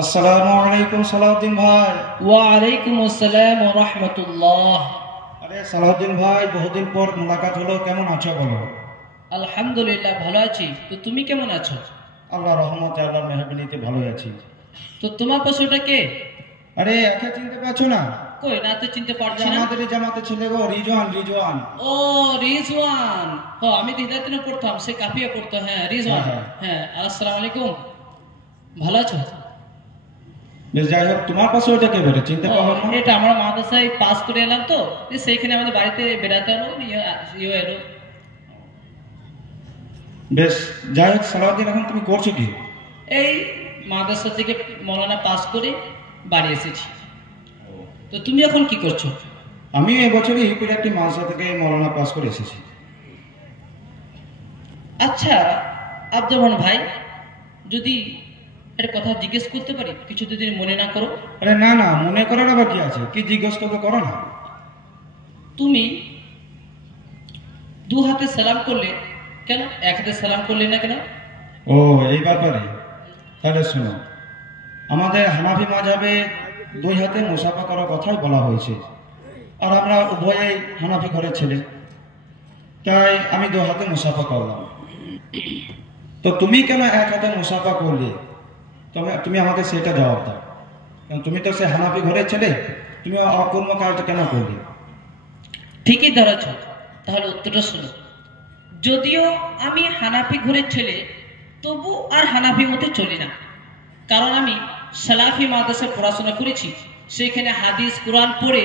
আসসালামু আলাইকুম সালাউদ্দিন ভাই। ওয়ালাইকুম আসসালাম ওয়া রাহমাতুল্লাহ। আরে সালাউদ্দিন ভাই, বহুদিন পর মোলাকাত হলো, কেমন আছো বলো? আলহামদুলিল্লাহ ভালো আছি, তো তুমি কেমন আছো? আল্লাহ রহমতে, আল্লাহর মেহরবানিতে ভালোই আছি। তো তোমার পাশে ওটা কে? আরে একে চিনতে পারছো না? কই না তো চিনতে পারছি না। আমাদের জামাতে ছেলে গো, রিজওয়ান রিজওয়ান। ও রিজওয়ান, ও আমি তো হিদায়াতুনে পড়তাম, সে কাফিয়া পড়তো। হ্যাঁ রিজওয়ান। হ্যাঁ, হ্যাঁ আসসালামু আলাইকুম, ভালো আছো? বেশ, যাই হোক, তোমার পাশে ওইটা কে বলে চিনতে ও পারো না? এটা আমরা মাদ্রাসায় পাস করে এলাম, তো সেইখানে আমাদের বাড়িতে বেড়াতে হলো, এলো। বেশ, যাই হোক সালাউদ্দিন, এখন তুমি করছো কি? এই মাদ্রাসা থেকে মৌলানা পাস করে বাড়ি এসেছি। তো তুমি এখন কি করছো? আমি এবছরই ইউপির একটি মাদ্রাসা থেকে মৌলানা পাস করে এসেছি। আচ্ছা আব্দুর রহমান ভাই, যদি একটা কথা জিজ্ঞেস করতে পারি, কিছু যদি মনে না করো? আরে না না, মনে করার আবার কি আছে, কি জিজ্ঞেস করবে করো না। তুমি দু হাতে সালাম করলে কেন, এক হাতে সালাম করলে না কেন? ও, এই ব্যাপারে তাহলে শোনো, আমাদের হানাফি মাযহাবে দুই হাতে মুসাফা করার কথাই বলা হয়েছে, আর আমরা উভয়েই হানাফি ঘরের ছেলে, তাই আমি দু হাতে মুসাফা করলাম। তো তুমি কেন এক হাতে মুসাফা করলে? তুমি আমাকে সেটা জবাব দাও, কারণ তুমি তো সে হানাফি ঘরের ছেলে, তুমি অকর্ম কাজ কেন করলে? ঠিকই ধরেছ, তাহলে উত্তরটা শোনো। যদিও আমি হানাফি ঘরের ছেলে, তবু আর হানাফি মতে চলি না, কারণ আমি সালাফি মাদ্রাসায় পড়াশোনা করেছি। সেখানে হাদিস কোরআন পড়ে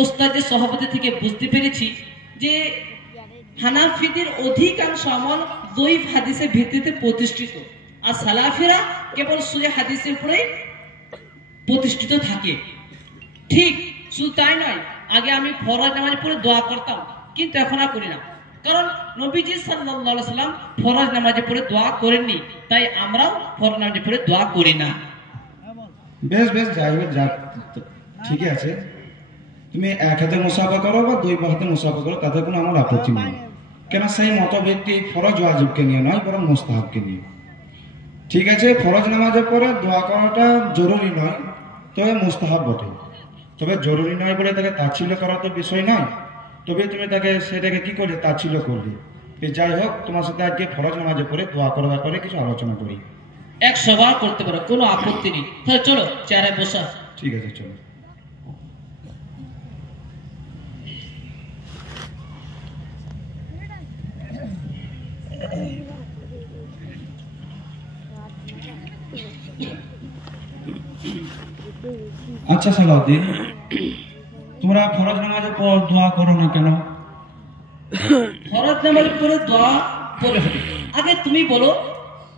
ওস্তাদের সহবতি থেকে বুঝতে পেরেছি যে হানাফিদের অধিকাংশ আমল দইফ হাদিসের ভিত্তিতে প্রতিষ্ঠিত, আর সালাফিরা কেবল সহিহ হাদিসের উপরে প্রতিষ্ঠিত থাকে। ঠিক শুধু তাই নয়, আগে আমি ফরজ নামাজ পড়ে দোয়া করতাম, কিন্তু এখন আর করি না, কারণ নবীজি সাল্লাল্লাহু আলাইহি সাল্লাম ফরজ নামাজে পড়ে দোয়া করেননি, তাই আমরাও ফরজ নামাজে পড়ে দোয়া করি না। বেশ বেশ, যাই হোক, যাক, ঠিকই আছে। তুমি এক হাতে মুসাফা করো বা দুই হাতে মুসাফা করো, তাতে কোনো আমার আপত্তি নেই, কেন সেই মতভেদটি ফরজ ওয়াজিবকে নিয়ে নয়, বরং মুস্তাহাবকে নিয়ে। ঠিক আছে, ফরজ নামাজের পরে দোয়া করাটা জরুরি নয়, তবে মুস্তাহাব বটে। তবে জরুরি নয় বলে তাকে তাচ্ছিল্য করা তো বিষয় নয়, তবে তুমি সেটাকে কি করলে, তাচ্ছিল্য করলে। যাই হোক, তোমার সাথে আজকে ফরজ নামাজের পরে দোয়া করার ব্যাপারে কিছু আলোচনা করি। 100 বার করতে পারো, কোনো আপত্তি নেই। তাহলে চলো চেয়ারে বসা। ঠিক আছে, চলো। আচ্ছা সালাউদ্দিন, তোমরা ফরজ নামাজের পর দোয়া করো না কেন? ফরজ নামাজের পরে দোয়া পড়ে ফেলি। আগে তুমি বলো,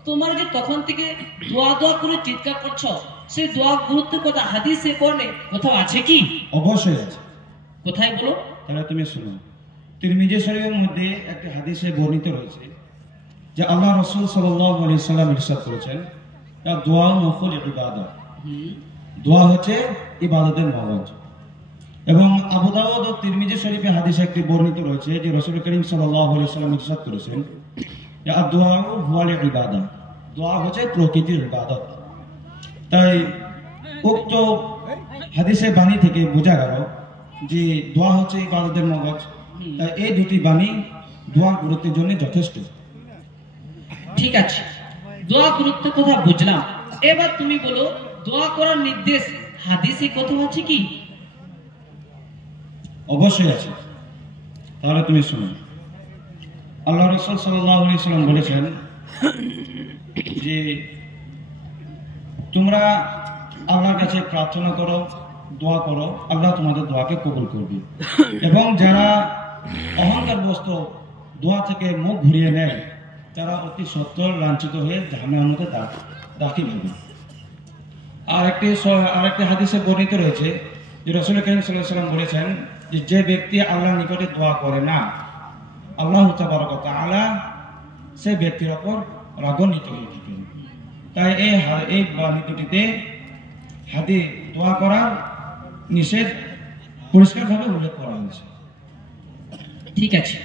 তোমার যে তখন থেকে দোয়া দোয়া করে চিৎকার করছো, সেই দোয়া গুরুত্ব কথা হাদিসে কোরআনে কোথাও আছে কি? অবশ্যই আছে। কোথায় বলো? তাহলে তুমি শুনো। তিরমিজি শরীফের মধ্যে একটি হাদিসে বর্ণিত রয়েছে যে আল্লাহ রাসূল সাল্লাল্লাহু আলাইহি সাল্লাম ইরশাদ করেছেন, দোয়া নফল ইবাদত, দোয়া হচ্ছে ইবাদতের মগজ। এবং আবু দাউদ ও তিরমিজি শরীফে হাদিসে একটি বর্ণিত রয়েছে যে রাসূল করিম সাল্লাল্লাহু আলাইহি সাল্লাম ইরশাদ করেছেন, দোয়া হুয়াল ইবাদত, দোয়া হচ্ছে প্রকৃতির ইবাদত। তাই উক্ত হাদিসের বাণী থেকে বোঝা গেল যে দোয়া হচ্ছে ইবাদতের মগজ। তাই এই দুটি বাণী দোয়া গুরুত্বের জন্য যথেষ্ট। ঠিক আছে, দোয়া গুরুত্ব কথা বুঝলাম। এবার তুমি বলো, দোয়া করার নির্দেশ হাদিসে কোথাও আছে কি? অবশ্যই আছে। তাহলে তুমি শুনো। আল্লাহ রাসূল সাল্লাল্লাহু আলাইহি সাল্লাম বলেছেন যে তোমরা আল্লাহর কাছে প্রার্থনা করো, দোয়া করো, আল্লাহ তোমাদের দোয়াকে কবুল করবে। এবং যারা অহংকারগ্রস্ত দোয়া থেকে মুখ ঘুরিয়ে নেয়, তারা অতি সত্বর লাঞ্ছিত হয়ে জাহান্নামের মধ্যে দাখিল হবে। আরেকটি হাদিসে বর্ণিত রয়েছে যে রাসূল করিম সাল্লাল্লাহু আলাইহি সাল্লাম বলেছেন যে ব্যক্তি আল্লাহর নিকটে দোয়া করে না, আল্লাহ তাবারক ওয়া তাআলা সেই ব্যক্তির উপর রাগান্বিত হয়ে থাকেন। তাই এই বাণী দুটিতে দোয়া করার নিষেধ পরিষ্কারভাবে উল্লেখ করা হয়েছে। ঠিক আছে,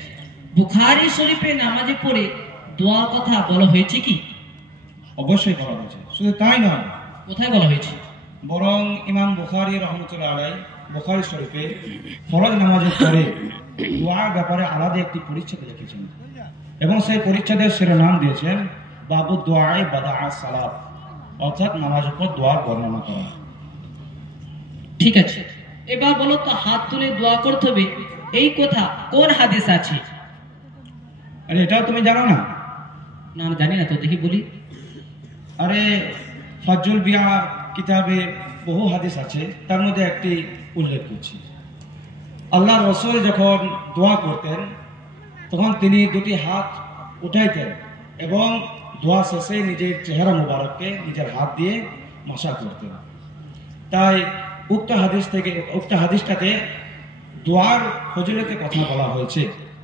বুখারী শরীফে নামাজে পড়ে দোয়া কথা বলা হয়েছে কি? অবশ্যই বলা হয়েছে। শুধু তাই নয়, কোথায় বলা হয়েছে? বরং ইমাম বুখারী রহমতুল্লাহ আলাই বুখারী শরীফে ফরজ নামাজের পরে দোয়ার ব্যাপারে আলাদা একটি পরিচ্ছেদ লিখেছেন এবং সেই পরিচ্ছেদের শিরোনাম দিয়েছেন বাবু দোয়ায়ে বাদা সালাত, অর্থাৎ নামাজের পর দোয়ার বর্ণনা করা। ঠিক আছে, এবার বলো তো হাত তুলে দোয়া করতে হবে এই কথা কোন হাদিস আছে? আরে এটাও তুমি জানো না? না জানি না তো, দেখি বলি। আরে ফাজুল বিয়া কিতাবে বহু হাদিস আছে, তার মধ্যে একটি উল্লেখ করছি। আল্লাহ রসুল যখন দোয়া করতেন তখন তিনি দুটি হাত উঠাইতেন এবং দোয়া শেষে নিজের চেহারা মুবারককে নিজের হাত দিয়ে মাসা করতেন। তাই উক্ত হাদিসটাতে দোয়ার ফজিলতে কথা বলা হয়েছে,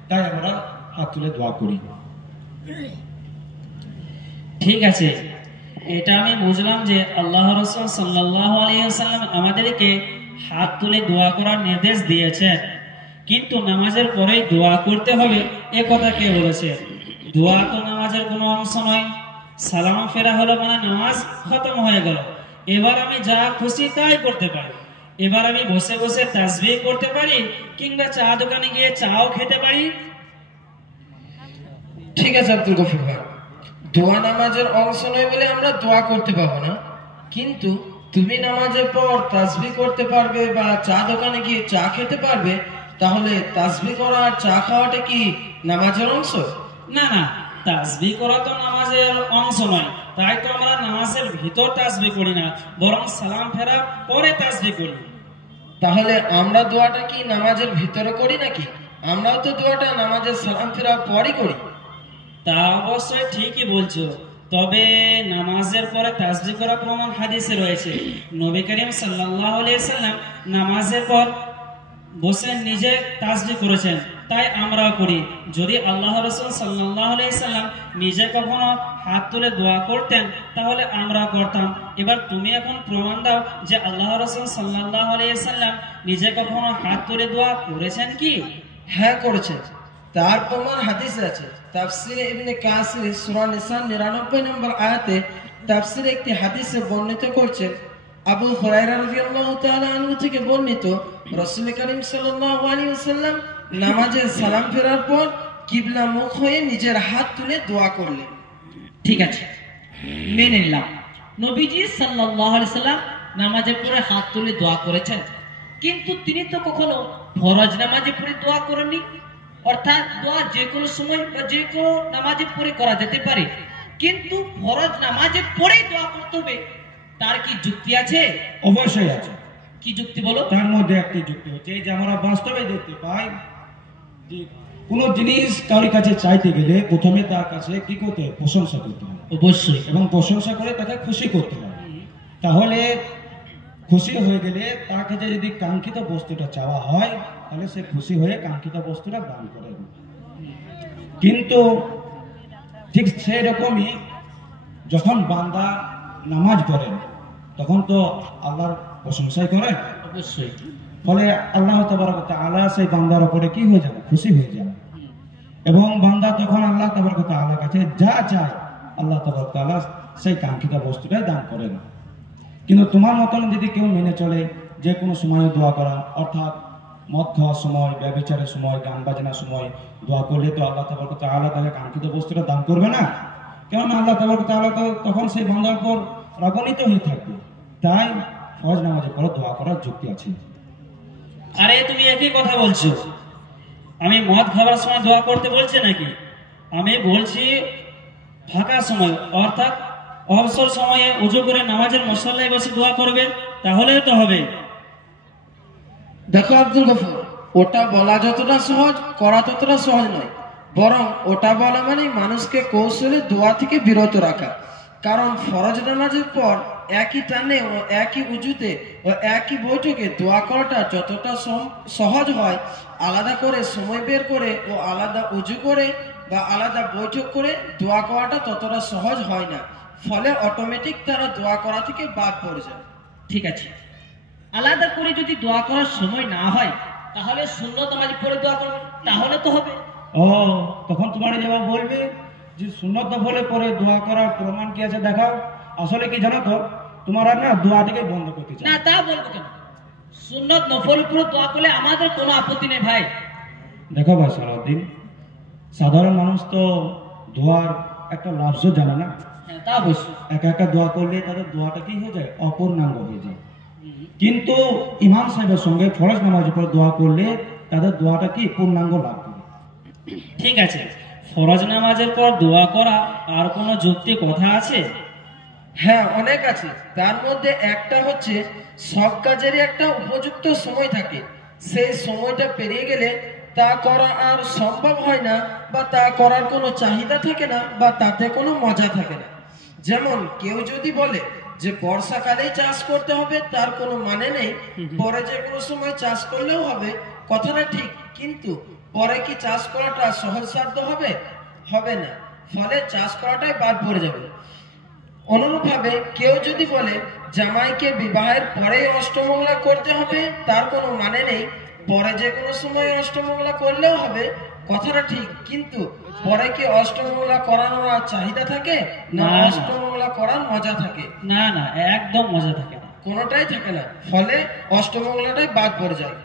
তাই আমরা হাত তুলে দোয়া করি। ঠিক আছে, এটা আমি বুঝলাম যে আল্লাহ রাসূল সাল্লাল্লাহু আলাইহি ওয়াসাল্লাম আমাদেরকে হাত তুলে দোয়া করার নির্দেশ দিয়েছেন, কিন্তু নামাজের পরেই দোয়া করতে হবে এ কথা কে বলেছে? দোয়া তো নামাজের কোনো অংশ নয়। সালাম ফেরা হলো মানে নামাজ খতম হয়ে গেল, এবার আমি যা খুশি তাই করতে পারি। এবার আমি বসে বসে তাসবিহ করতে পারি, কিংবা চা দোকানে গিয়ে চাও খেতে পারি। ঠিক আছে আব্দুল গফুর ভাই, দোয়া নামাজের অংশ নয় বলে আমরা দোয়া করতে পাবো না, কিন্তু তুমি নামাজের পর তাসবিহ করতে পারবে বা চা দোকানে গিয়ে চা খেতে পারবে, তাহলে তাসবিহ করা আর চা খাওয়াটা কি নামাজের অংশ? না না, তাসবিহ করা তো নামাজের অংশ নয়, তাই তো আমরা নামাজের ভিতর তাসবিহ করি না, বরং সালাম ফেরার পরে তাসবিহ করি। তাহলে আমরা দোয়াটা কি নামাজের ভিতরে করি নাকি? আমরাও তো দোয়াটা নামাজের সালাম ফেরার পরই করি। তা অবশ্যই ঠিকই বলছো, তবে নামাজের পরে তাসবিহ করা প্রমাণ হাদিসে রয়েছে। নবী করিম সাল্লাল্লাহু আলাইহি সাল্লাম নামাজের পর বসে নিজে তাসবিহ করেছেন, তাই আমরাও করি। যদি আল্লাহ রাসূল সাল্লাল্লাহু আলাইহি সাল্লাম নিজে কখনো হাত তুলে দোয়া করতেন তাহলে আমরা করতাম। এবার তুমি এখন প্রমাণ দাও যে আল্লাহ রাসূল সাল্লাল্লাহু আলাইহি সাল্লাম নিজে কখনো হাত তুলে দোয়া করেছেন কি? হ্যাঁ করেছে, তার প্রমাণ হাদিসে আছে। তাফসিরে ইবনে কাসির সূরা নিসা 99 নম্বর আয়াতে তাফসিরে একটি হাদিসে বর্ণিত করছেন, আবু হুরায়রা রাদিয়াল্লাহু তাআলা আনহু থেকে বর্ণিত, রাসূল করিম সাল্লাল্লাহু আলাইহি ওয়াসাল্লাম নামাজে সালাম ফেরার পর কিবলা মুখ হয়ে নিজের হাত তুলে দোয়া করলেন। ঠিক আছে, মেনে নিলাম নবীজি সাল্লাল্লাহু আলাইহি সাল্লাম নামাজের পরে হাত তুলে দোয়া করেছেন, কিন্তু তিনি তো কখনো ফরজ নামাজে পড়ে দোয়া করেননি। অর্থাৎ দোয়া যে কোনো সময় বা যে কোনো নামাজে পড়ে করা যেতে পারে, কিন্তু ফরজ নামাজে পড়ে দোয়া করতে হবে, তার কি যুক্তি আছে? অবশ্যই আছে। কি যুক্তি বলো? তার মধ্যে একটি যুক্তি হচ্ছে যে আমরা বাস্তবে দেখতে পাই যে কোনো জিনিস কারোর কাছে চাইতে গেলে প্রথমে তার কাছে কি করতে হয়? প্রশংসা করতে হয়, অবশ্যই। এবং প্রশংসা করে তাকে খুশি করতে হয়। তাহলে খুশি হয়ে গেলে তার কাছে যদি কাঙ্ক্ষিত বস্তুটা চাওয়া হয় তাহলে সে খুশি হয়ে কাঙ্ক্ষিত বস্তুটা দান করে। কিন্তু ঠিক সেই রকমই যখন বান্দা নামাজ পড়েন তখন তো আল্লাহর প্রশংসাই করেন। অবশ্যই। ফলে আল্লাহ তাবারক ওয়া তাআলা সেই বান্দার উপরে কি হয়ে যাবে? খুশি হয়ে যাবে, এবং বান্দা তখন আল্লাহ তাবারক ওয়া তাআলার কাছে যা চায় আল্লাহ তাবারক ওয়া তাআলা সেই কাঙ্ক্ষিত বস্তুটাই দান করেন। কিন্তু তোমার মতন যদি কেউ মেনে চলে যে কোনো সময় দোয়া করা, অর্থাৎ মদ খাওয়ার সময়, ব্যভিচারের সময়, গান বাজনার সময় দোয়া করলে তো আল্লাহ তাবারক ওয়া তাআলা তাকে কাঙ্ক্ষিত বস্তুটা দান করবে না, কেননা আল্লাহ তাবারক ওয়া তাআলা তো তখন সেই বান্দার উপর রাগান্বিত হয়ে থাকবে। তাই ফরজ নামাজের পর দোয়া করার যুক্তি আছে। আরে তুমি একই কথা বলছো, আমি মদ খাবার সময় দোয়া করতে বলছি নাকি? আমি বলছি ফাঁকা সময়, অর্থাৎ অবসর সময়ে উজু করে নামাজের মুসল্লায় বসে দোয়া করবে, তাহলে তো হবে। দেখো আব্দুল গফুর, ওটা বলা যতটা সহজ করা ততটা সহজ নয়, বরং ওটা বলা মানে মানুষকে কৌশলে দোয়া থেকে বিরত রাখা। কারণ ফরজ নামাজের পর একই টানে ও একই উজুতে ও একই বৈঠকে দোয়া করাটা যতটা সহজ হয়, আলাদা করে সময় বের করে ও আলাদা উজু করে বা আলাদা বৈঠক করে দোয়া করাটা ততটা সহজ হয় না। ফলে অটোমেটিক তারা দোয়া করা থেকে বাদ পড়ে যায়। ঠিক আছে, আলাদা করে যদি দোয়া করার সময় না হয় তাহলে সুন্নত নামাজ পড়ে দোয়া করবে, তাহলে তো হবে। ও, তখন তোমার জবাব বলবে যে সুন্নত নফলে পরে দোয়া করার প্রমাণ কি আছে দেখাও। আসলে কি জানো তো, তোমার আর না দোয়াটাকে বন্ধ করতে চাই না তা বলবো কেন, সুন্নত নফল উপর দোয়া করলে আমাদের কোনো আপত্তি নেই ভাই। দেখো ভাই সালাউদ্দিন, সাধারণ মানুষ তো দোয়ার একটা লফজও জানে না। হ্যাঁ তা অবশ্যই। একা একা দোয়া করলে তাদের দোয়াটা কি হয়ে যায়, অপূর্ণাঙ্গ হয়ে যায়। কিন্তু ইমাম সাহেবের সঙ্গে ফরজ নামাজের পর দোয়া করলে তাদের দোয়াটা কি পূর্ণাঙ্গ লাভ করে। ঠিক আছে, ফরজ নামাজের পর দোয়া করা আর কোনো যুক্তি কথা আছে? হ্যাঁ অনেক আছে। তার মধ্যে একটা হচ্ছে সব কাজেরই একটা উপযুক্ত সময় থাকে, সেই সময়টা পেরিয়ে গেলে তা করা আর সম্ভব হয় না, বা তা করার কোনো চাহিদা থাকে না, বা তাতে কোনো মজা থাকে না। যেমন কেউ যদি বলে যে বর্ষাকালেই চাষ করতে হবে, তার কোনো মানে নেই, পরে যে কোনো সময় চাষ করলেও হবে, কথাটা ঠিক, কিন্তু পরে কি চাষ করাটা সহজসাধ্য হবে? হবে না, ফলে চাষ করাটাই বাদ পড়ে যাবে। অনুরূপভাবে কেউ যদি বলে জামাইকে বিবাহের পরেই অষ্টমঙ্গলা করতে হবে, তার কোনো মানে নেই, পরে যে কোনো সময় অষ্টমঙ্গলা করলেও হবে, কথাটা ঠিক, কিন্তু পরে কি অষ্টমঙ্গলা করানোর আর চাহিদা থাকে না, না। অষ্টমঙ্গলা করার মজা থাকে? না না, একদম মজা থাকে না। কোনোটাই থাকে না, ফলে অষ্টমঙ্গলাটাই বাদ পড়ে যায়।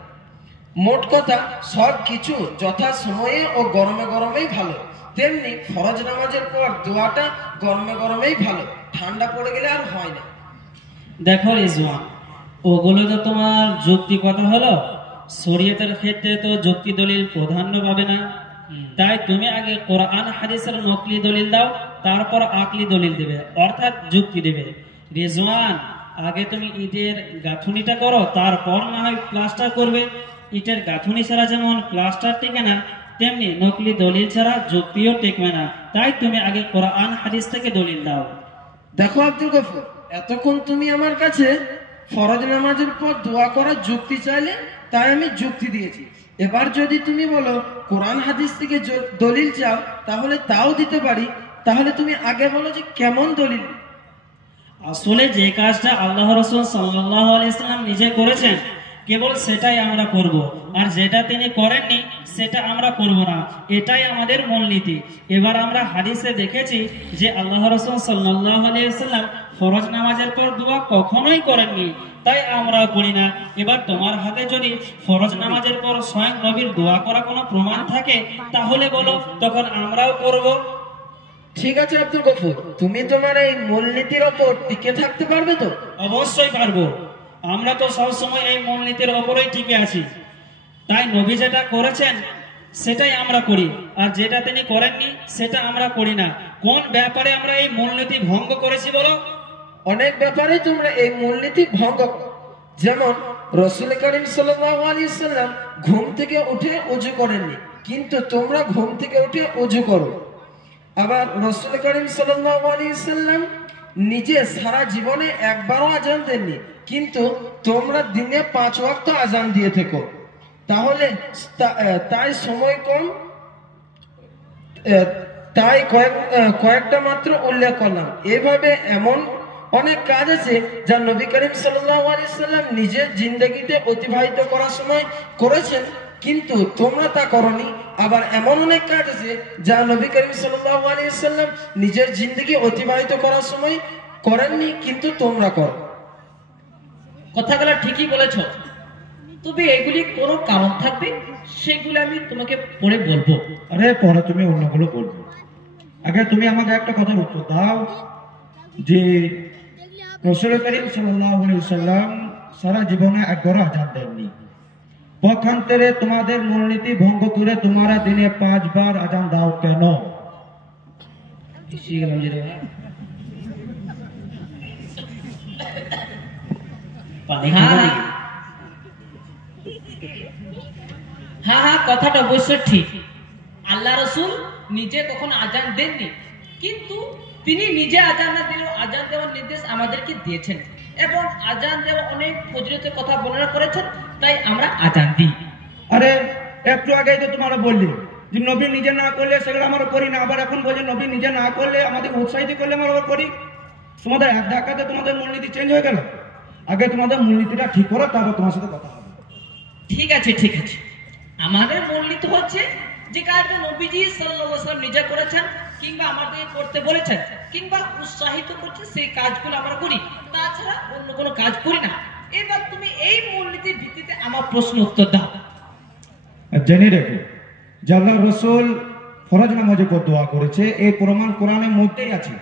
মোট কথা সব কিছু যথা সময়ে ও গরমে গরমেই ভালো, তেমনি ফরজ নামাজের পর দোয়াটা গরমে গরমেই ভালো, ঠান্ডা পড়ে গেলে আর হয় না। দেখো রিজওয়ান, ওগুলো তো তোমার যুক্তি কথা হলো, শরীয়তের ক্ষেত্রে তো যুক্তি দলিল প্রাধান্য পাবে না। তাই তুমি আগে কোরআন হাদিসের নকলি দলিল দাও, তারপর আকলি দলিল দেবে, অর্থাৎ যুক্তি দেবে। রিজওয়ান, আগে তুমি ইটের গাঁথুনিটা করো, তারপর না হয় প্লাস্টার করবে। ইটের গাঁথুনি ছাড়া যেমন প্লাস্টার টিকে না, তেমনি নকলি দলিল ছাড়া যুক্তিও টিকবে না। তাই তুমি আগে কোরআন হাদিস থেকে দলিল দাও। দেখো আব্দুল গফুর, এতক্ষণ তুমি আমার কাছে ফরজ নামাজের পর দোয়া করার যুক্তি চাইলে, তাই আমি যুক্তি দিয়েছি। এবার যদি তুমি বলো কোরআন হাদিস থেকে দলিল চাও, তাহলে তাও দিতে পারি। তাহলে তুমি আগে বলো যে কেমন দলিল। আসলে যে কাজটা আল্লাহ রাসূল সাল্লাল্লাহু আলাইহি সাল্লাম নিজে করেছেন, কেবল সেটাই আমরা করব, আর যেটা তিনি করেননি সেটা আমরা করব না, এটাই আমাদের মূলনীতি। এবার আমরা হাদিসে দেখেছি যে আল্লাহ রাসূল সাল্লাল্লাহু আলাইহি সাল্লাম ফরজ নামাজের পর দোয়া কখনোই করেননি, তাই আমরাও করি না। এবার তোমার হাতে যদি ফরজ নামাজের পর স্বয়ং নবীর দোয়া করা কোনো প্রমাণ থাকে, তাহলে বলো, তখন আমরাও করব। ঠিক আছে আব্দুল গফুর, তুমি তোমার এই মূলনীতির ওপর টিকে থাকতে পারবে তো? অবশ্যই পারবো, আমরা তো সবসময় এই মূলনীতির ওপরেই টিকে আছি। তাই নবী যেটা করেছেন সেটাই আমরা করি, আর যেটা তিনি করেননি সেটা আমরা করি না। কোন ব্যাপারে আমরা এই মূলনীতি ভঙ্গ করেছি বলো? অনেক ব্যাপারে তোমরা এই মূলনীতি ভঙ্গ করো। যেমন রাসূল করিম সাল্লাল্লাহু আলাইহি সাল্লাম ঘুম থেকে উঠে ওযু করেননি, কিন্তু তোমরা ঘুম থেকে উঠে ওযু করো। আবার রাসূল করিম সাল্লাল্লাহু আলাইহি সাল্লাম নিজে সারা জীবনে একবারও আজান দেননি, কিন্তু তোমরা দিনে 5 ওয়াক্ত আজান দিয়ে থেকো। তাহলে তাই সময় কম, তাই কয়েকটা মাত্র উল্লেখ করলাম। এভাবে এমন অনেক কাজ আছে যা নবী করিম সাল্লাল্লাহু আলাইহি সাল্লাম নিজের জিন্দেগিতে অতিবাহিত করার সময় করেছেন, কিন্তু তোমরা তা করনি। আবার এমন অনেক কাজ আছে যা নবী করিম সাল্লাল্লাহু আলাইহি সাল্লাম নিজের জিন্দেগি অতিবাহিত করার সময় করেননি, কিন্তু তোমরা করো। কথাগুলো ঠিকই বলেছো, তবে এগুলি কোনো কারণ থাকবে, সেগুলো আমি তোমাকে পরে বলবো। আরে পরে তুমি অন্যগুলো বলবো, আগে তুমি আমাকে একটা কথার উত্তর দাও যে রাসূল করিম সাল্লাল্লাহু আলাইহি সাল্লাম সারা জীবনে একবারও আযান দেননি, পক্ষান্তরে তোমাদের মূলনীতি ভঙ্গ করে তোমরা দিনে 5 বার আযান দাও কেন? হ্যাঁ হ্যাঁ, কথাটা অবশ্য ঠিক। আল্লাহ রসুল নিজে কখনো আজান দেননি, কিন্তু তিনি নিজে আজান না দিলেও আজান দেওয়ার নির্দেশ আমাদেরকে দিয়েছেন, এবং আজান দেওয়া অনেক ফজিলতের কথা বর্ণনা করেছেন, তাই আমরা আজান দিই। আরে একটু আগেই তো তোমরা বললে যে নবী নিজে না করলে সেগুলো আমরা করি না, আবার এখন বলছে নবী নিজে না করলে আমাদের উৎসাহিত করলে আমরা আবার করি। তোমাদের এক ধাক্কাতে তোমাদের মূলনীতি চেঞ্জ হয়ে গেল। আগে তোমাদের মূলনীতিটা ঠিক করো, তারপর তোমার সাথে কথা হবে। ঠিক আছে ঠিক আছে, আমাদের মূলনীতি হচ্ছে যে কাজটা নবীজি সাল্লাল্লাহু আলাইহি ওয়াসাল্লাম নিজে করেছেন কিংবা আমাদের করতে বলেছেন কিংবা উৎসাহিত করছেন, সেই কাজগুলো আমরা করি, তাছাড়া অন্য কোনো কাজ করি না। এবার তুমি এই মূলনীতির ভিত্তিতে আমার প্রশ্ন উত্তর দাও। জেনে রেখো যে আল্লাহ রসুল ফরজ নামাজের উপর দোয়া করেছে, এই প্রমাণ কোরআনের মধ্যেই আছে,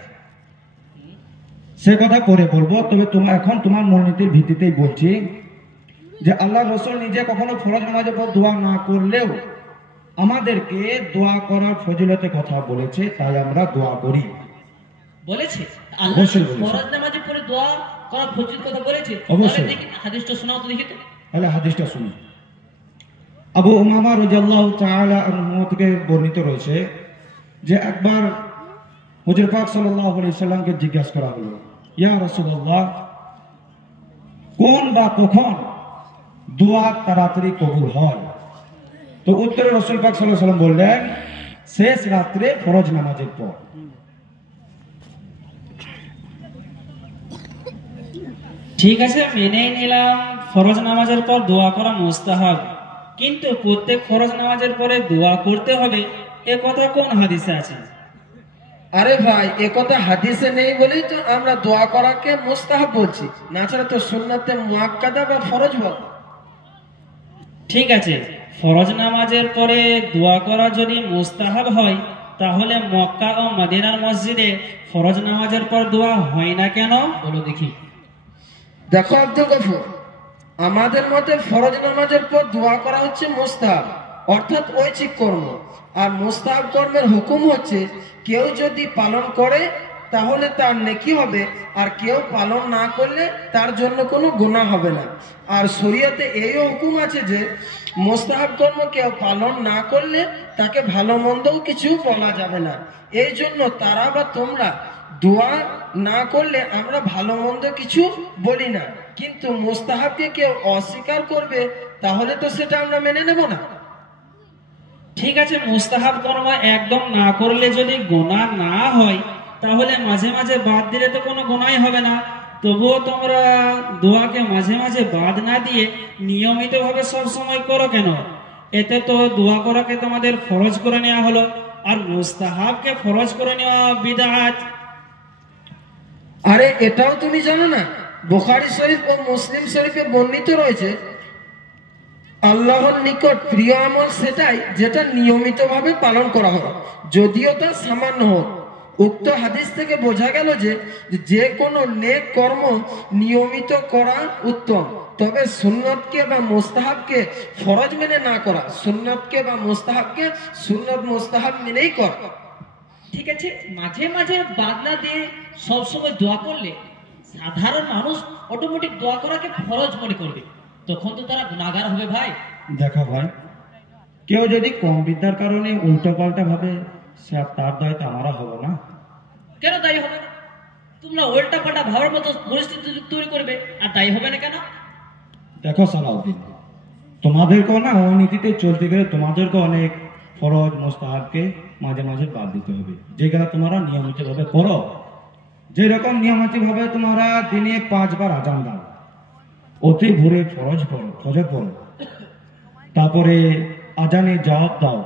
সে কথা পরে বলবো। তবে এখন তোমার মূলনীতির ভিত্তিতেই বলছি যে আল্লাহ রসুল নিজে কখনো ফরজ নামাজের উপর দোয়া না করলেও আমাদেরকে দোয়া করার ফজিলতের কথা বলেছে, তাই আমরা দোয়া করি। বলেছে আল্লাহ অবশ্যই বলেছে। ফরজ নামাজের পরে দোয়া করার ফজিলত কথা বলেছে। অবশ্যই। তাহলে দেখি হাদিসটা শোনাও তো দেখি তো। তাহলে হাদিসটা শুনুন। আবু উমামা রাদিয়াল্লাহু তাআলা আনহু থেকে বর্ণিত রয়েছে যে একবার হুজুর পাক সাল্লাল্লাহু আলাইহি সাল্লামকে জিজ্ঞাসা করা হলো, ইয়া রাসূলুল্লাহ, কোন বা কখন দোয়া তাড়াতাড়ি কবুল হয়? তো উত্তরে রাসূল পাক সাল্লাল্লাহু আলাইহি সাল্লাম বললেন, শেষ রাত্রে ফরজ নামাজের পর। ঠিক আছে, মেনেই নিলাম ফরজ নামাজের পর দোয়া করা মুস্তাহাব, কিন্তু প্রত্যেক ফরজ নামাজের পরে দোয়া করতে হবে, এ কথা কোন হাদিসে আছে? আরে ভাই, এ কথা হাদিসে নেই বলেই তো আমরা দোয়া করাকে মুস্তাহাব বলছি, না ছাড়া তো সুন্নাতে মুআক্কাদা বা ফরজ বল। ঠিক আছে, ফরজ নামাজের পরে দোয়া করা যদি মুস্তাহাব হয়, তাহলে মক্কা ও মদিনার মসজিদে ফরজ নামাজের পর দোয়া হয় না কেন? বলো দেখি। দেখো আব্দুল গফুর, আমাদের মতে ফরজ নামাজের পর দোয়া করা হচ্ছে মুস্তাহাব, অর্থাৎ ঐচ্ছিক কর্ম। আর মুস্তাহাব কর্মের হুকুম হচ্ছে কেউ যদি পালন করে তাহলে তার নেকি হবে, আর কেউ পালন না করলে তার জন্য কোনো গুনাহ হবে না। আর শরীয়তে এইও হুকুম আছে যে মুস্তাহাব কর্ম কেউ পালন না করলে তাকে ভালো মন্দও কিছু বলা যাবে না। এই জন্য তারা বা তোমরা দোয়া না করলে আমরা ভালো মন্দ কিছু বলি না, কিন্তু মুস্তাহাবকে কেউ অস্বীকার করবে তাহলে তো সেটা আমরা মেনে নেব না। ঠিক আছে, মুস্তাহাব কর্ম একদম না করলে যদি গুনাহ না হয়, তাহলে মাঝে মাঝে বাদ দিলে তো কোনো গুনাহই হবে না। তবুও তোমরা দোয়াকে মাঝে মাঝে বাদ না দিয়ে নিয়মিতভাবে সব সময় করো কেন? এতে তো দোয়া করাকে তোমাদের ফরজ করে নেওয়া হলো, আর মুস্তাহাবকে ফরজ করে নেওয়া বিদআত। আরে এটাও তুমি জানো না? বুখারী শরীফ ও মুসলিম শরীফে বর্ণিত রয়েছে, আল্লাহর নিকট প্রিয় আমল সেটাই যেটা নিয়মিতভাবে পালন করা হয়, যদিও তা সামান্য হোক। উক্ত হাদিস থেকে বোঝা গেল যে যে কোনো নেক কর্ম নিয়মিত করা উত্তম, তবে সুন্নতকে বা মুস্তাহাবকে ফরজ মেনে না করা, সুন্নতকে বা মুস্তাহাবকে সুন্নত মুস্তাহাব মেনেই করা। ঠিক আছে, মাঝে মাঝে বাদ না দিয়ে সবসময় দোয়া করলে সাধারণ মানুষ অটোমেটিক দোয়া করাকে ফরজ মনে করবে, তখন তো তারা গুনাহগার হবে ভাই। দেখো ভাই, কেউ যদি কম বিদ্যার কারণে উল্টো পাল্টা ভাবে, সে তার দায়িত্ব আমরা হব না। কেন দায়ী হবে না? তোমরা উল্টা পাল্টা ভাবার মতো পরিস্থিতি তৈরি করবে, আর দায়ী হবে না কেন? দেখো সালাউদ্দিন, তোমাদেরকেও না ওই নীতিতে চলতে গেলে তোমাদেরকে অনেক ফরজ মুস্তাহাবকে মাঝে মাঝে বাদ দিতে হবে, যেগুলো তোমরা নিয়মিতভাবে করো। যেরকম নিয়মিতভাবে তোমরা দিনে 5 বার আজান দাও, অতি ভোরে ফজর পড়ো, তারপরে আজানে জবাব দাও,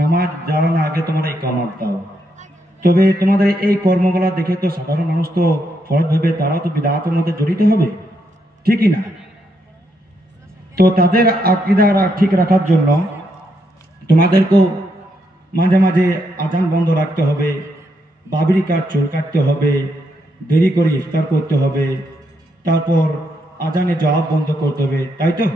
নামাজ দাঁড়ানোর আগে তোমরা ইকামত দাও। তবে তোমাদের এই কর্মগুলো দেখে তো সাধারণ মানুষ তো ফরজ ভাবে, তারা তো বিদআতের মধ্যে জড়িত হবে, ঠিকই না? তো তাদের আকীদা ঠিক রাখার জন্য তোমাদেরকেও মাঝে মাঝে আজান বন্ধ রাখতে হবে, বাবরি কাঠ চুল কাটতে হবে, দেরি করে ইফতার করতে হবে, তারপর আজানে জবাব বন্ধ করতে হবে, তাই তো?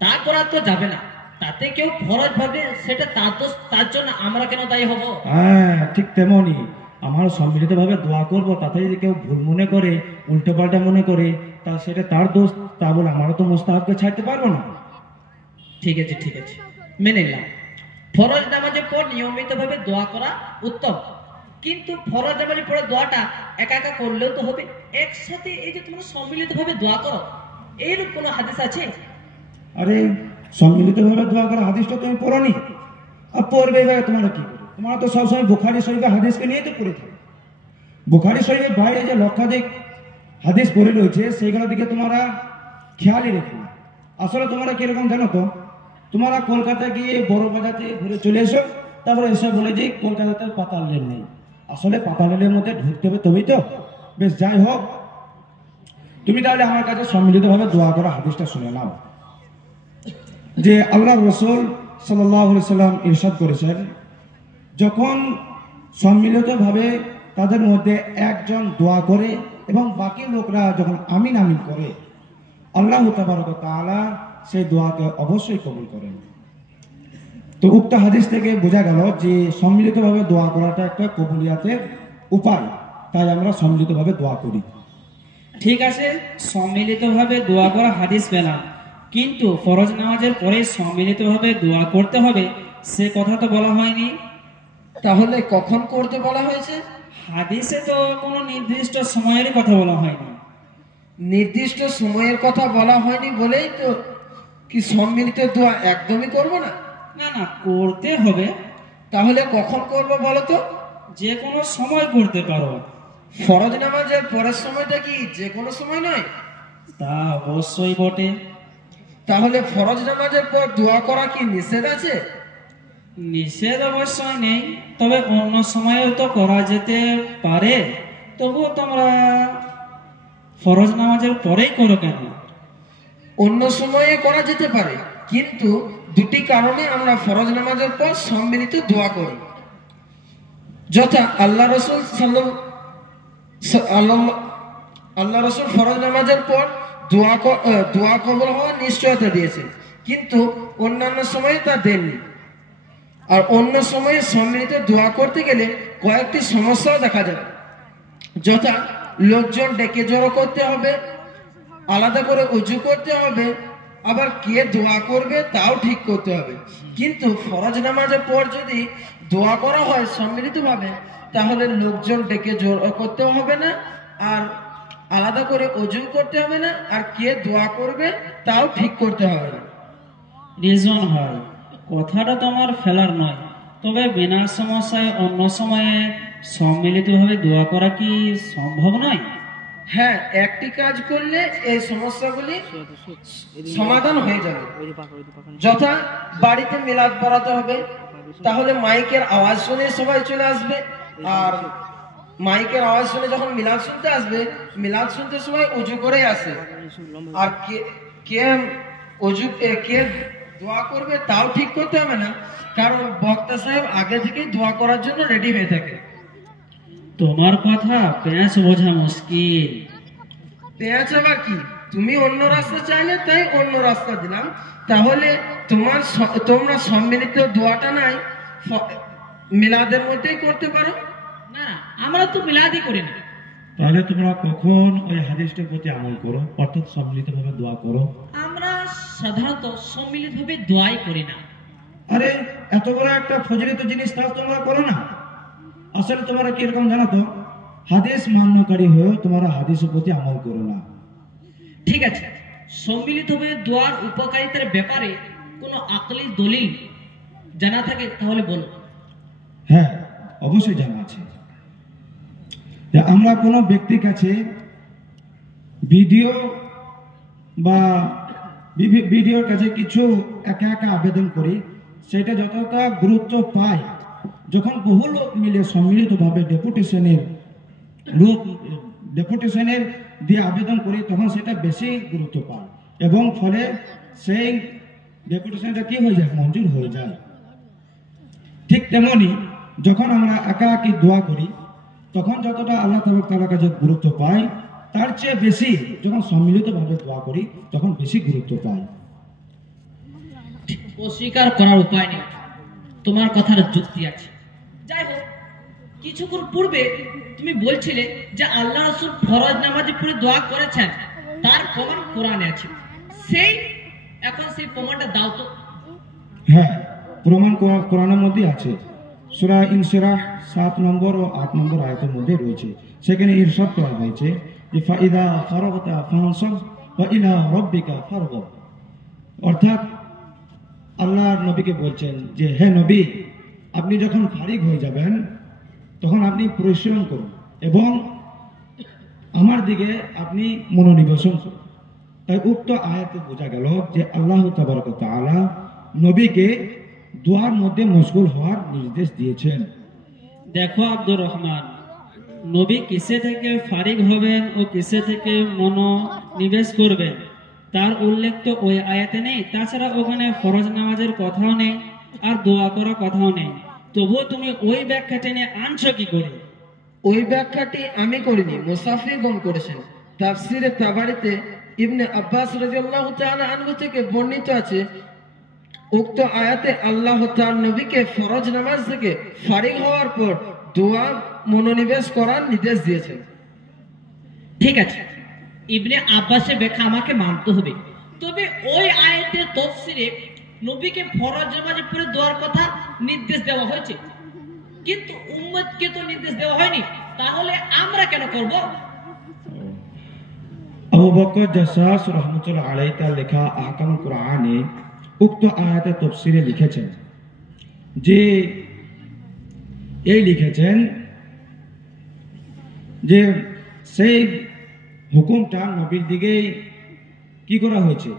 তা করা তো যাবে না, তাতে কেউ ফরজ ভাবে সেটা তার দোষ, তার জন্য আমরা কেন দায়ী হব? হ্যাঁ, ঠিক তেমনই আমরা সম্মিলিতভাবে দোয়া করব, তাতে যদি কেউ ভুল মনে করে, উল্টো পাল্টা মনে করে, তা সেটা তার দোষ, তা বলে আমরা তো মুস্তাহাবকে ছাড়তে পারবো না। ঠিক আছে, ঠিক আছে, মেনে নিলাম ফরজ নামাজের পর নিয়মিতভাবে দোয়া করা উত্তম, কিন্তু ফরজ নামাজের পরে দোয়াটা একা একা করলেও তো হবে, একসাথে এই যে তোমরা সম্মিলিতভাবে দোয়া করো, এইরূপ কোনো হাদিস আছে? আরে সম্মিলিতভাবে দোয়া করা হাদিসটা তুমি পড়োনি, আর পড়বে ভাই তোমরা কি করো? তোমরা তো সবসময় বুখারী শরীফে হাদিসকে নিয়ে তো পড়ে থাকো। বুখারী শরীফের বাইরে যে লক্ষাধিক হাদিস পড়ে রয়েছে, সেইগুলোর দিকে তোমরা খেয়ালই রেখো না। আসলে তোমরা কিরকম জানো তো, তোমরা কলকাতা গিয়ে বড় বাজাতে ঘুরে চলে এসো, তারপরে এসে বলে যে কলকাতাতে পাতাল রেল নেই। আসলে পাতাল রেলের মধ্যে ঢুকতে হবে তবেই তো। বেশ, যাই হোক, তুমি তাহলে আমার কাছে সম্মিলিতভাবে দোয়া করা হাদিসটা শুনে নাও। যে আল্লাহ রসুল সাল্লাল্লাহু আলাইহি সাল্লাম ইরশাদ করেছেন, যখন সম্মিলিতভাবে তাদের মধ্যে একজন দোয়া করে এবং বাকি লোকরা যখন আমিন আমিন করে, আল্লাহ তাবারক ওয়া তাআলা সেই দোয়াকে অবশ্যই কবুল করেন। তো উক্ত হাদিস থেকে বোঝা গেল যে সম্মিলিতভাবে দোয়া করাটা একটা কবুলিয়াতের উপায়, তাই আমরা সম্মিলিতভাবে দোয়া করি। ঠিক আছে, সম্মিলিতভাবে দোয়া করা হাদিস পেলাম, কিন্তু ফরজ নামাজের পরে সম্মিলিতভাবে দোয়া করতে হবে সে কথা তো বলা হয়নি। তাহলে কখন করতে বলা হয়েছে? হাদিসে তো কোনো নির্দিষ্ট সময়ের কথা বলা হয়নি। নির্দিষ্ট সময়ের কথা বলা হয়নি বলেই তো কি সম্মিলিত দোয়া একদমই করব না? না না, করতে হবে। তাহলে কখন করব বলো তো? যে কোনো সময় করতে পারো। ফরজ নামাজের পরের সময়টা কি যে কোনো সময় নয়? তা অবশ্যই বটে। তাহলে ফরজ নামাজের পর দোয়া করা কি নিষেধ আছে? নিষেধ অবশ্যই নেই, তবে অন্য সময়েও তো করা যেতে পারে। তবুও তোমরা ফরজ নামাজের পরেই করো কেন? অন্য সময়ে করা যেতে পারে, কিন্তু দুটি কারণে আমরা ফরজ নামাজের পর সম্মিলিত দোয়া করি। যথা আল্লাহ রসুল আল্লাহ রসুল ফরজ নামাজের পর দোয়া কবুল হওয়ার নিশ্চয়তা দিয়েছে, কিন্তু অন্যান্য সময়ে তা দেননি। আর অন্য সময়ে সম্মিলিত দোয়া করতে গেলে কয়েকটি সমস্যাও দেখা যাবে। যথা লোকজন ডেকে জড়ো করতে হবে, আলাদা করে উজু করতে হবে, আবার কে দোয়া করবে তাও ঠিক করতে হবে। কিন্তু ফরজ নামাজের পর যদি দোয়া করা হয় সম্মিলিতভাবে, তাহলে লোকজন ডেকে জড়ো করতেও হবে না, আর আলাদা করে উজু করতে হবে না, আর কে দোয়া করবে তাও ঠিক করতে হবে না। রিজন হয়, কথাটা তোমার ফেলার নয়, তবে বিনা সমস্যায় অন্য সময়ে সম্মিলিতভাবে দোয়া করা কি সম্ভব নয়? হ্যাঁ, একটি কাজ করলে এই সমস্যাগুলি সমাধান হয়ে যাবে। যথা বাড়িতে মিলাদ পড়াতে হবে, তাহলে মাইকের আওয়াজ শুনে সবাই চলে আসবে, আর মাইকের আওয়াজ শুনে যখন মিলাদ শুনতে আসবে, মিলাদ শুনতে সবাই উজু করেই আসে। আর কে দোয়া করবে তাও ঠিক করতে হবে না, কারণ বক্তা সাহেব আগে থেকেই দোয়া করার জন্য রেডি হয়ে থাকে। তোমার কথা পেঁচ বোঝা মুশকিল। পেঁয়াজ আবার কি? তুমি অন্য রাস্তা চাইলে তাই অন্য রাস্তা দিলাম। তাহলে তোমরা সম্মিলিত দোয়াটা নাই মিলাদের মধ্যেই করতে পারো। না, আমরা তো মিলাদই করি না। তাহলে তোমরা কখন ওই হাদিসটার প্রতি আমল করো, অর্থাৎ সম্মিলিতভাবে দোয়া করো? আমরা সাধারণত সম্মিলিতভাবে দোয়াই করি না। আরে এত বড় একটা ফজিলত জিনিস তাও তোমরা করো না। আসলে তোমরা কিরকম জানো তো, হাদিস মান্যকারী হয়েও তোমরা হাদিসের প্রতি আমল করো না। ঠিক আছে, সম্মিলিতভাবে দোয়ার উপকারিতার ব্যাপারে কোনো আকলি দলিল জানা থাকে তাহলে বলো। হ্যাঁ, অবশ্যই জানা আছে। যে আমরা কোনো ব্যক্তির কাছে ভিডিওর কাছে কিছু একা একা আবেদন করি, সেটা যতটা গুরুত্ব পায় যখন বহু লোক মিলে সম্মিলিতভাবে ডেপুটেশনের দিয়ে আবেদন করি, তখন সেটা বেশি গুরুত্ব পায় এবং ফলে সেই ডেপুটেশনটা কি হয়ে যায়, মঞ্জুর হয়ে যায়। ঠিক তেমনি যখন আমরা একাকী দোয়া করি, তখন যতটা আল্লাহ তাআলার কাছে গুরুত্ব পাই, তার চেয়ে বেশি যখন সম্মিলিতভাবে দোয়া করি তখন বেশি গুরুত্ব পাই। অস্বীকার করার উপায় নেই, তোমার কথার যুক্তি আছে। যাই হোক, কিছুক্ষণ পূর্বে তুমি বলছিলে যে আল্লাহ রাসূল ফরজ নামাজে পড়ে দোয়া করেছেন, তার প্রমাণ কোরআনে আছে। এখন সেই প্রমাণটা দাও তো। হ্যাঁ, প্রমাণ কোরআনের মধ্যে আছে। সূরা ইনশিরাহ 7 নম্বর ও 8 নম্বর আয়াতের মধ্যে রয়েছে। সেখানে ইরশাদ করা হয়েছে যে ফাইদা ফারাগতা ফানসাব ওয়া ইলা রাব্বিকা ফারগাব। অর্থাৎ আল্লাহর নবীকে বলছেন যে হে নবী, আপনি যখন ফারিগ হয়ে যাবেন তখন আপনি পরিশ্রম করুন এবং আমার দিকে আপনি মনোনিবেশন করুন। তাই উক্ত আয়াতে বোঝা গেল যে আল্লাহ তাবারক ওয়া তাআলা নবীকে দোয়ার মধ্যে মশগুল হওয়ার নির্দেশ দিয়েছেন? দেখো আব্দুর রহমান, নবী কিসে থেকে ফারিগ হবেন ও কিসে থেকে মনোনিবেশ করবেন তার উল্লেখ তো ওই আয়াতে নেই। তাছাড়া ওখানে ফরজ নামাজের কথাও নেই আর দোয়া করার কথাও নেই। তবুও তুমি ওই ব্যাখ্যা টেনে আনছো কি করে? ওই ব্যাখ্যাটি আমি করিনি, মুসাফিরগণ করেছেন। তাফসিরে তাবারিতে ইবনে আব্বাস রাদিয়াল্লাহু তাআলা আনহু থেকে বর্ণিত আছে, উক্ত আয়াতে আল্লাহ তার নবীকে ফরজ নামাজ থেকে ফারিগ হওয়ার পর দোয়া মনোনিবেশ করার নির্দেশ দিয়েছেন। ঠিক আছে, ইবনে আব্বাসের ব্যাখ্যা আমাকে মানতে হবে। তবে ওই আয়াতের তাফসিরে নবীকে ফরজ নামাজে পড়ে দোয়ার কথা নির্দেশ দেওয়া হয়েছে, কিন্তু উম্মতকে তো নির্দেশ দেওয়া হয়নি। তাহলে আমরা কেন করব? আবু বকর জাসাস রহমতুল্লাহ আলাইহি তার লেখা আহকামুল কুরআনে উক্ত আয়াতের তাফসিরে লিখেছেন যে যে সেই হুকুমটা নবীর দিকে কি করা হয়েছে,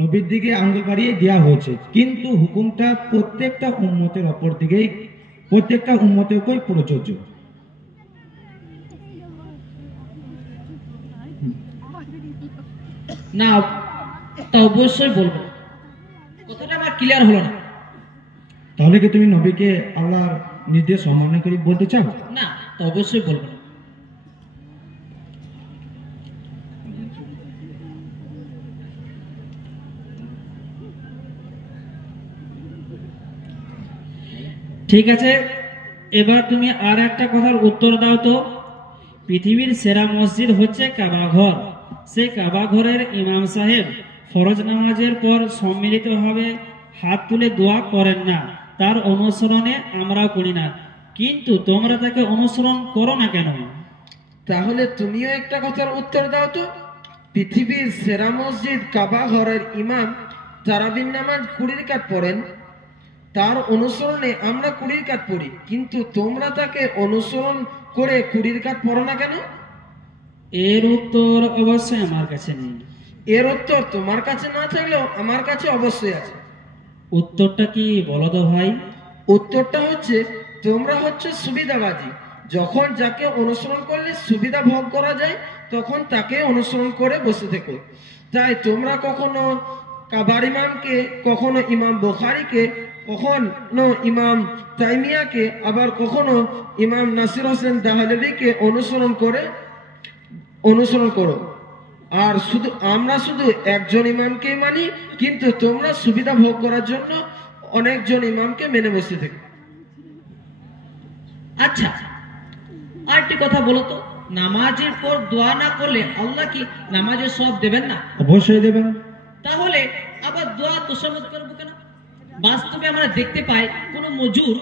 নবীর দিকে আঙ্গুল বাড়িয়ে দেওয়া হয়েছে, কিন্তু হুকুমটা প্রত্যেকটা উম্মতের উপর প্রযোজ্য। না, তা অবশ্যই বলবো। কথাটা আমার ক্লিয়ার হলো না। তাহলে কি তুমি নবীকে আল্লাহর নির্দেশ অমান্য করে বলতে চাও? না, তা অবশ্যই বলবো না। ঠিক আছে, এবার তুমি আর একটা কথার উত্তর দাও তো। পৃথিবীর সেরা মসজিদ হচ্ছে কাবা ঘর। সেই কাবা ঘরের ইমাম সাহেব ফরজ নামাজের পর সম্মিলিতভাবে হাত তুলে দোয়া করেন না, তার অনুসরণে আমরাও করি না, কিন্তু তোমরা তাকে অনুসরণ করো না কেন? তাহলে তুমিও একটা কথার উত্তর দাও তো। পৃথিবীর সেরা মসজিদ কাবা ঘরের ইমাম তারাবির নামাজ 20 রাকাত পড়েন, তার অনুসরণে আমরা 20 রাকাত পড়ি, কিন্তু তোমরা তাকে অনুসরণ করে 20 রাকাত পড়ো না কেন? এর উত্তর অবশ্যই আমার কাছে নেই। এর উত্তর তোমার কাছে না থাকলেও আমার কাছে অবশ্যই আছে। উত্তরটা কি বলো তো ভাই? উত্তরটা হচ্ছে, তোমরা হচ্ছে সুবিধাবাদী। যখন যাকে অনুসরণ করলে সুবিধা ভোগ করা যায় তখন তাকে অনুসরণ করে বসে থেকো। তাই তোমরা কখনো কাবার ইমামকে, কখনো ইমাম বুখারীকে, কখনো ইমাম তাইমিয়াকে, আবার কখনো ইমাম নাসির হোসেন দাহলভিকে অনুসরণ করো। আর আমরা শুধু একজন ইমামকে মানি, কিন্তু তোমরা সুবিধা ভোগ করার জন্য অনেকজন ইমামকে মেনে বসে থেকো। আচ্ছা, আরেকটি কথা বলো তো, নামাজের পর দোয়া না করলে আল্লাহ কি নামাজের সওয়াব দেবেন না? অবশ্যই দেবেন। তাহলে আবার দোয়া তোষামত করবো কেন? বাস্তবে আমরা দেখতে পাই কোন মজুর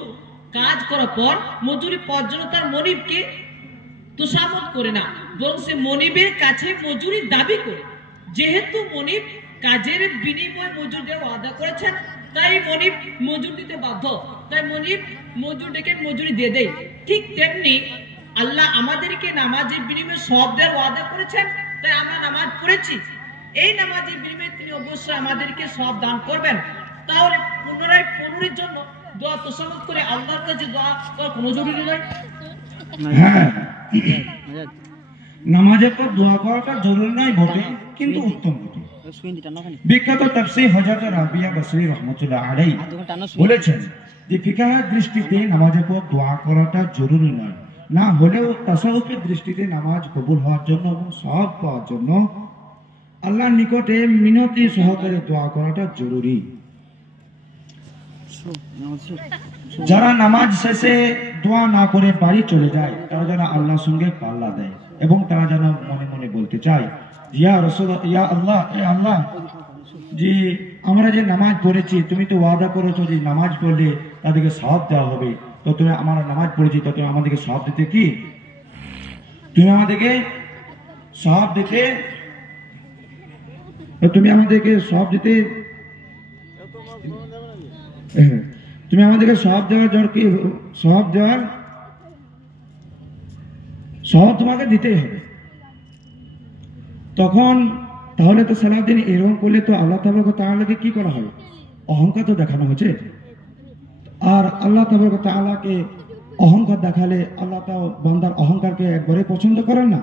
কাজ করার পর মজুরি পাওয়ার জন্য তার মনিবকে তোষামত করে না, বরং সে মনিবের কাছে মজুরি দাবি করে। যেহেতু মনিব কাজের বিনিময়ে মজুর দেওয়া ওয়াদা করেছেন, তাই মনিব মজুর দিতে বাধ্য, তাই মনিব মজুর ডেকে মজুরি দিয়ে দেয়। ঠিক তেমনি আল্লাহ আমাদেরকে নামাজের বিনিময়ে সওয়াব দেওয়ার ওয়াদা করেছেন, তাই আমরা নামাজ পড়েছি। এই নামাজের বিনিময়ে তিনি অবশ্যই আমাদেরকে সওয়াব দান করবেন। তাহলে পুনরায় জন্য দোয়া তোষামত করে আল্লাহর কাছে দোয়া করা কোনো জরুরি নয়। হ্যাঁ, নামাজের পর দোয়া করাটা জরুরি নয় বটে, কিন্তু উত্তম বটে। বিখ্যাত তাফসীর হযরত রাবিয়া বসরি রহমাতুল্লাহ আলাইহি বলেছেন যে ফিকহের দৃষ্টিতে নামাজের পর দোয়া করাটা জরুরি নয়, না হলেও তাসাউফের দৃষ্টিতে নামাজ কবুল হওয়ার জন্য এবং সওয়াব পাওয়ার জন্য আল্লাহর নিকটে মিনতি সহকারে দোয়া করাটা জরুরি। যারা নামাজ শেষে দোয়া না করে বাড়ি চলে যায়, তারা যেন আল্লাহর সঙ্গে পাল্লা দেয় এবং তারা যেন মনে মনে বলতে চায়, ইয়া রাসূলুল্লাহ, ইয়া আল্লাহ, এ আল্লাহ, যে আমরা যে নামাজ পড়েছি, তুমি তো ওয়াদা করেছো যে নামাজ পড়লে তাদেরকে সওয়াব দেওয়া হবে, তো তুমি আমরা নামাজ পড়েছি, তো তুমি আমাদেরকে সওয়াব দিতে কি? তুমি আমাদেরকে সওয়াব দিতে তুমি আমাদেরকে সওয়াব দেওয়ার কি সওয়াব তোমাকে দিতেই হবে। তখন তাহলে তো সালাউদ্দিন এরকম করলে তো আল্লাহ তাআলাকে কি করা হবে? অহংকার তো দেখানো হয়েছে। আর আল্লাহ তাআলাকে অহংকার দেখালে আল্লাহ বান্দার অহংকারকে একবারে পছন্দ করেন না,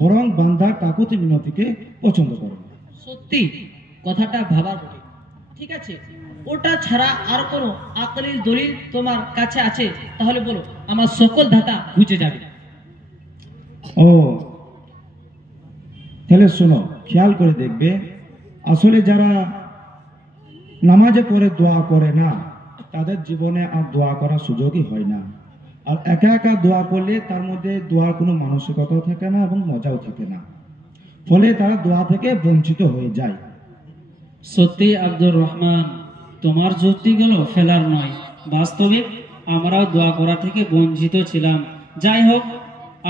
বরং বান্দার কাকুতি মিনতিকে পছন্দ করেন। সত্যি কথাটা ভাবার মতো। ঠিক আছে, ওটা ছাড়া আর কোনো আকলিল দলিল তোমার কাছে আছে? তাহলে বলো, আমার সকল ধাতা ঘুচে যাবে। ও তাহলে শোনো, খেয়াল করে দেখবে, আসলে যারা নামাজে পড়ে দোয়া করে না, তাদের জীবনে আর দোয়া করার সুযোগই হয় না। আর একা একা দোয়া করলে তার মধ্যে দোয়ার কোনো মানসিকতাও থাকে না এবং মজাও থাকে না, ফলে তারা দোয়া থেকে বঞ্চিত হয়ে যায়। সত্যি আব্দুর রহমান, তোমার যুক্তিগুলো ফেলার নয়, বাস্তবিক আমরাও দোয়া করা থেকে বঞ্চিত ছিলাম। যাই হোক,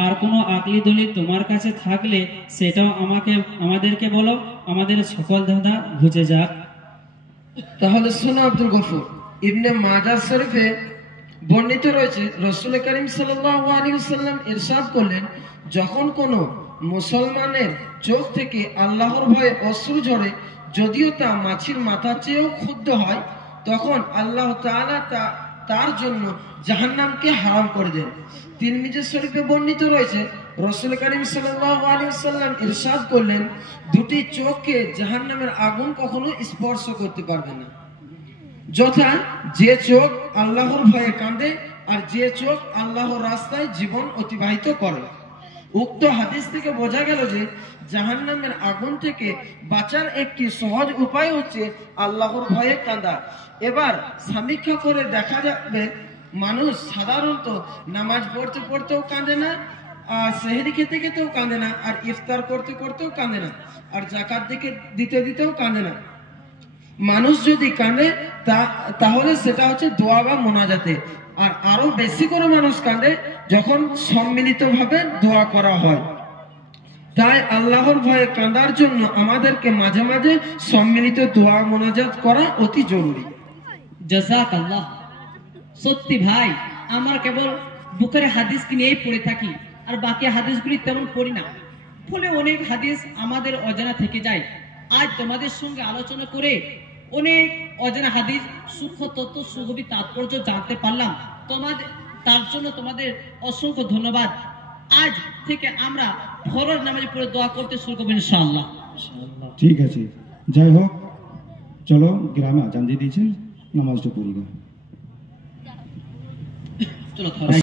আর কোনো আকলি দলিল তোমার কাছে থাকলে সেটাও আমাদেরকে বলো, আমাদের সকল ধাঁধা ঘুচে যাক। তাহলে শোনো আব্দুল গফুর, ইবনে মাজাহ শরীফে বর্ণিত রয়েছে, রাসূল করিম সাল্লাল্লাহু আলাইহি ওয়াসাল্লাম ইরশাদ করলেন, যখন কোনো মুসলমানের চোখ থেকে আল্লাহর ভয়ে অশ্রু ঝরে, যদিও তা মাছির মাথার চেয়েও ক্ষুদ্র হয়, তখন আল্লাহ তাআলা তার জন্য জাহান্নামকে হারাম করে দেন। তিরমিজি শরীফে বর্ণিত রয়েছে, রাসূল করিম সাল্লাল্লাহু আলাইহি ওয়াসাল্লাম ইরশাদ করলেন, দুটি চোখকে জাহান্নামের আগুন কখনো স্পর্শ করতে পারবে না, যথা যে চোখ আল্লাহর ভয়ে কাঁদে আর যে চোখ আল্লাহর রাস্তায় জীবন অতিবাহিত করে। উক্ত হাদিস থেকে বোঝা গেল যে জাহান্নামের আগুন থেকে বাঁচার একটি সহজ উপায় হচ্ছে আল্লাহর ভয়ে কাঁদা। এবার সমীক্ষা করে দেখা যাবে, মানুষ সাধারণত নামাজ পড়তে পড়তেও কাঁদে না, আর সেহরি খেতে খেতেও কাঁদে না, আর ইফতার করতে করতেও কাঁদে না, আর যাকাত দিতে দিতেও কাঁদে না। মানুষ যদি কাঁদে তাহলে সেটা হচ্ছে দোয়া বা মোনাজাতে, আর আরো বেশি করে মানুষ কাঁদে যখন সম্মিলিতভাবে দোয়া করা হয়। তাই আল্লাহর ভয়ে কাঁদার জন্য আমাদেরকে মাঝে মাঝে সম্মিলিত দোয়া মোনাজাত করা অতি জরুরি। জাযাকাল্লাহ। সত্যি ভাই, আমরা কেবল বুখারী হাদিসকে নিয়েই পড়ে থাকি, আর বাকি হাদিসগুলি তেমন পড়ি না, ফলে অনেক হাদিস আমাদের অজানা থেকে যায়। আজ তোমাদের সঙ্গে আলোচনা করে অনেক অজানা হাদিস, সূক্ষ্ম তত্ত্ব, সুগভীর তাৎপর্য জানতে পারলাম। তার জন্য তোমাদের অসংখ্য ধন্যবাদ। আজ থেকে আমরা ফরজ নামাজ পড়ে দোয়া করতে শুরু করবো ইনশাআল্লাহ। ঠিক আছে, যাই হোক, চলো গ্রামে আজান দিয়ে দিয়েছেন, নামাজটা পড়ি। চলো।